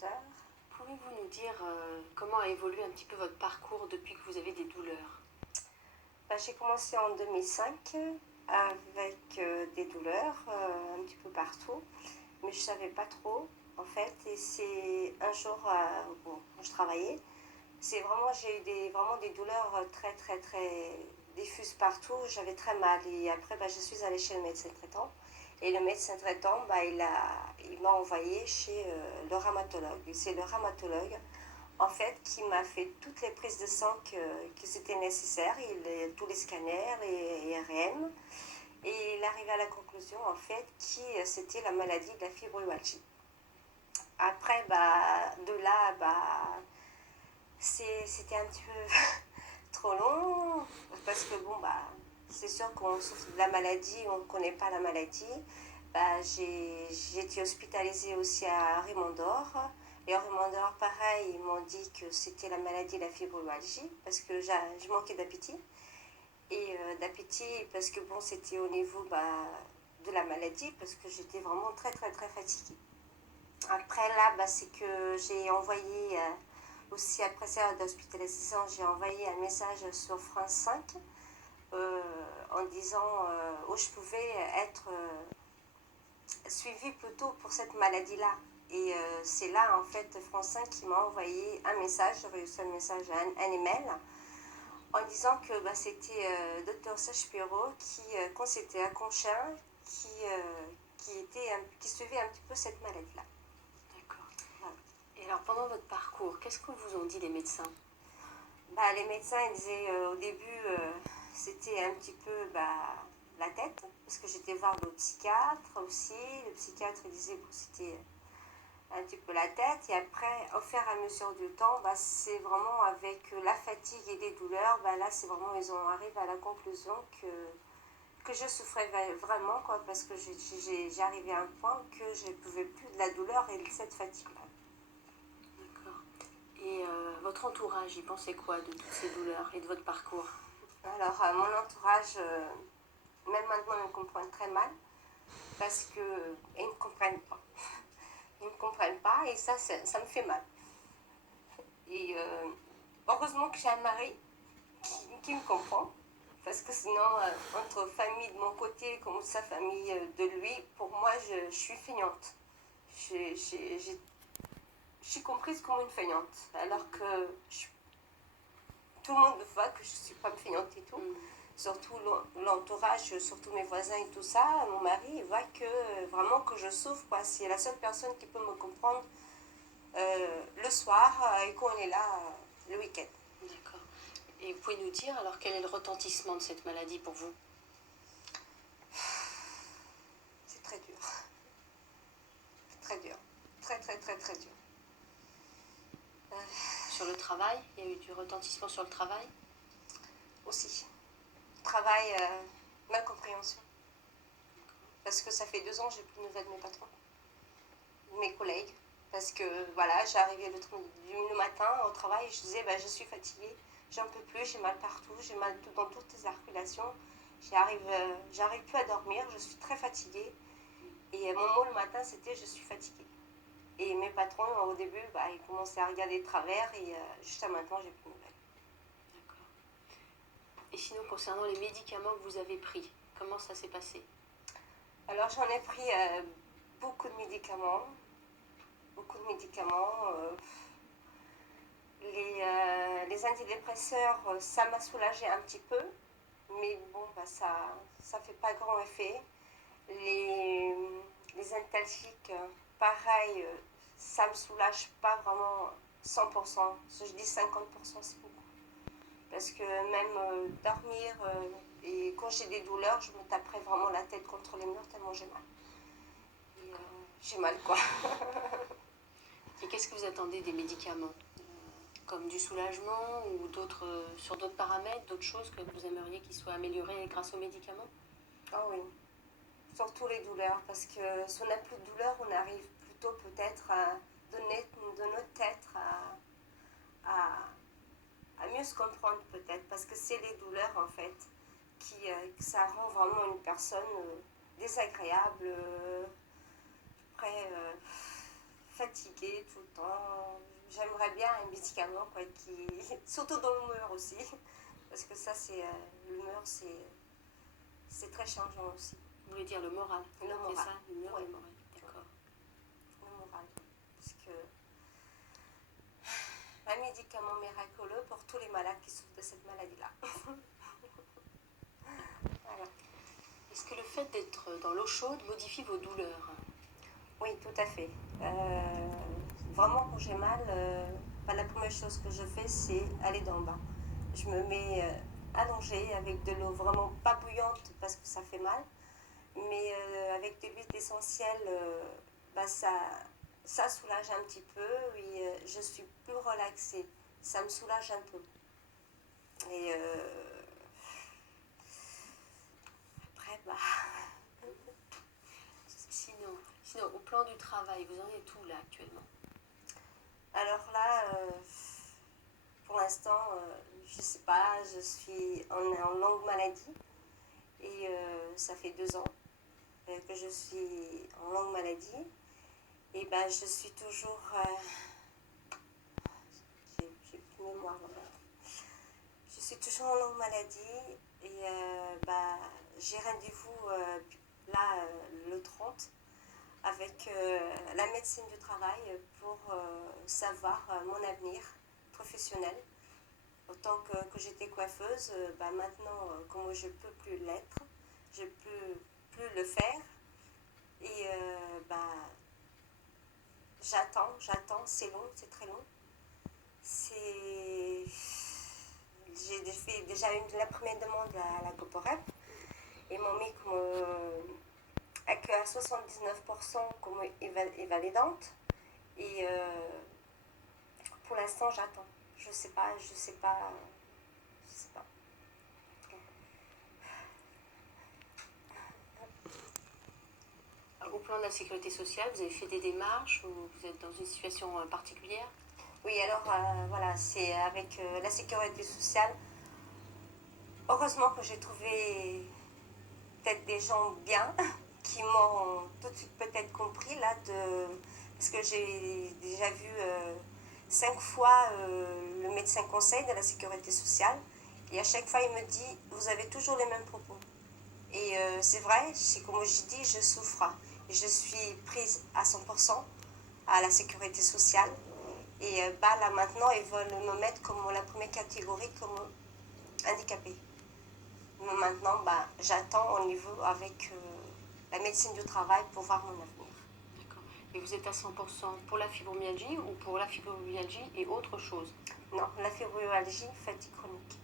docteur. Pouvez-vous nous dire comment a évolué un petit peu votre parcours depuis que vous avez des douleurs? J'ai commencé en 2005 avec des douleurs un petit peu partout, mais je ne savais pas trop en fait. Et c'est un jour, bon, quand je travaillais, j'ai eu vraiment des douleurs très très très diffuses partout. J'avais très mal et après je suis allée chez le médecin traitant. Et le médecin traitant, il m'a envoyé chez le rhumatologue. Et c'est le rhumatologue en fait, qui m'a fait toutes les prises de sang que c'était nécessaire, tous les scanners, les IRM, et il arrivait à la conclusion, en fait, que c'était la maladie de la fibromyalgie. Après, de là, c'était un petit peu trop long, parce que c'est sûr qu'on souffre de la maladie, on ne connaît pas la maladie. J'ai été hospitalisée aussi à Rimondor. Et à Rimondor, pareil, ils m'ont dit que c'était la maladie de la fibromyalgie, parce que je manquais d'appétit. Et d'appétit, parce que c'était au niveau de la maladie, parce que j'étais vraiment très très très fatiguée. Après là, c'est que j'ai envoyé, aussi après cette hospitalisation, j'ai envoyé un message sur France 5 en disant où je pouvais être suivie plutôt pour cette maladie-là. Et c'est là, en fait, France 5 qui m'a envoyé un message, j'ai reçu un message, un email, en disant que c'était Dr Sachepiro qui, quand c'était à Conchin, qui suivait un petit peu cette maladie-là. D'accord. Voilà. Et alors, pendant votre parcours, qu'est-ce que vous ont dit les médecins? Les médecins ils disaient au début, c'était un petit peu la tête, parce que j'étais voir le psychiatre aussi. Le psychiatre il disait que c'était un petit peu la tête, et après, au fur et à mesure du temps, c'est vraiment avec la fatigue et les douleurs, là c'est vraiment, ils ont arrivé à la conclusion que je souffrais vraiment, quoi, parce que j'ai arrivé à un point que je ne pouvais plus de la douleur et de cette fatigue-là. D'accord. Et votre entourage, il pensait quoi de toutes ces douleurs et de votre parcours? Alors, mon entourage, même maintenant, ils me comprennent très mal, parce qu'ils ne comprennent pas. Ils ne comprennent pas, et ça me fait mal. Et heureusement que j'ai un mari qui me comprend, parce que sinon, entre famille de mon côté comme sa famille de lui, pour moi, je suis feignante. Je suis comprise comme une feignante, alors que tout le monde voit que je ne suis pas feignante et tout. Surtout l'entourage, surtout mes voisins et tout ça, mon mari, il voit que vraiment que je souffre, quoi. C'est la seule personne qui peut me comprendre le soir et qu'on est là le week-end. D'accord. Et vous pouvez nous dire alors quel est le retentissement de cette maladie pour vous? C'est très dur. Très dur. Très très très très dur. Sur le travail, il y a eu du retentissement sur le travail? Aussi. Travail, malcompréhension. Parce que ça fait 2 ans que j'ai plus de nouvelles de mes patrons, de mes collègues. Parce que voilà, j'arrivais le matin au travail et je disais je suis fatiguée, j'en peux plus, j'ai mal partout, j'ai mal dans toutes les articulations, j'arrive plus à dormir, je suis très fatiguée. Et mon mot le matin c'était je suis fatiguée. Et mes patrons au début ils commençaient à regarder de travers et jusqu'à maintenant j'ai plus de nouvelles. D'accord. Et sinon concernant les médicaments que vous avez pris, comment ça s'est passé? Alors j'en ai pris beaucoup de médicaments. Les antidépresseurs, ça m'a soulagé un petit peu, mais bon, ça fait pas grand effet. Les antalgiques, pareil, ça me soulage pas vraiment 100%. Si je dis 50%, c'est beaucoup. Parce que même dormir, et quand j'ai des douleurs, je me taperais vraiment la tête contre les murs tellement j'ai mal. Et j'ai mal, quoi. Et qu'est-ce que vous attendez des médicaments? Comme du soulagement ou sur d'autres paramètres, d'autres choses que vous aimeriez qu'ils soient améliorés grâce aux médicaments? Ah oui, surtout les douleurs, parce que si on n'a plus de douleur, on arrive plutôt peut-être à donner de notre tête à mieux se comprendre peut-être, parce que c'est les douleurs en fait que ça rend vraiment une personne désagréable, après fatiguée tout le temps. J'aimerais bien un médicament quoi, qui... surtout dans l'humeur aussi. Parce que ça, c'est l'humeur, c'est très changeant aussi. Vous voulez dire le moral? Le C'est moral. ça, l'humeur et Ouais. le moral. D'accord. Le moral. Parce que un médicament miraculeux pour tous les malades qui souffrent de cette maladie-là. Voilà. Est-ce que le fait d'être dans l'eau chaude modifie vos douleurs? Oui, tout à fait. Vraiment, quand j'ai mal, la première chose que je fais, c'est aller dans le bain. Je me mets allongée avec de l'eau vraiment pas bouillante parce que ça fait mal, mais avec de l'huile essentielle, ça soulage un petit peu et je suis plus relaxée. Ça me soulage un peu. Et après, Sinon, au plan du travail, vous en êtes où là actuellement? alors là, pour l'instant, je sais pas, je suis en longue maladie et ça fait 2 ans que je suis en longue maladie et je suis toujours, j'ai plus de mémoire là. Je suis toujours en longue maladie et j'ai rendez-vous là le 30 avec la médecine du travail pour savoir mon avenir professionnel. Autant que j'étais coiffeuse, maintenant, comme je ne peux plus l'être, je ne peux plus le faire. Et j'attends, c'est long, c'est très long. J'ai fait déjà la première demande à la Coporep. Ils m'ont mis à 79% comme validante. Et pour l'instant, j'attends. Je sais pas. Au plan de la sécurité sociale, vous avez fait des démarches ou vous êtes dans une situation particulière? Oui, alors voilà, c'est avec la sécurité sociale. Heureusement que j'ai trouvé peut-être des gens bien qui m'ont tout de suite peut-être compris là parce que j'ai déjà vu 5 fois le médecin conseil de la sécurité sociale et à chaque fois il me dit vous avez toujours les mêmes propos et c'est vrai, c'est comme je dis, je souffre et je suis prise à 100% à la sécurité sociale et là maintenant ils veulent me mettre comme la première catégorie comme handicapée. Mais maintenant, j'attends au niveau avec la médecine du travail pour voir mon avenir. D'accord. Et vous êtes à 100% pour la fibromyalgie ou pour la fibromyalgie et autre chose? Non, la fibromyalgie, fatigue chronique.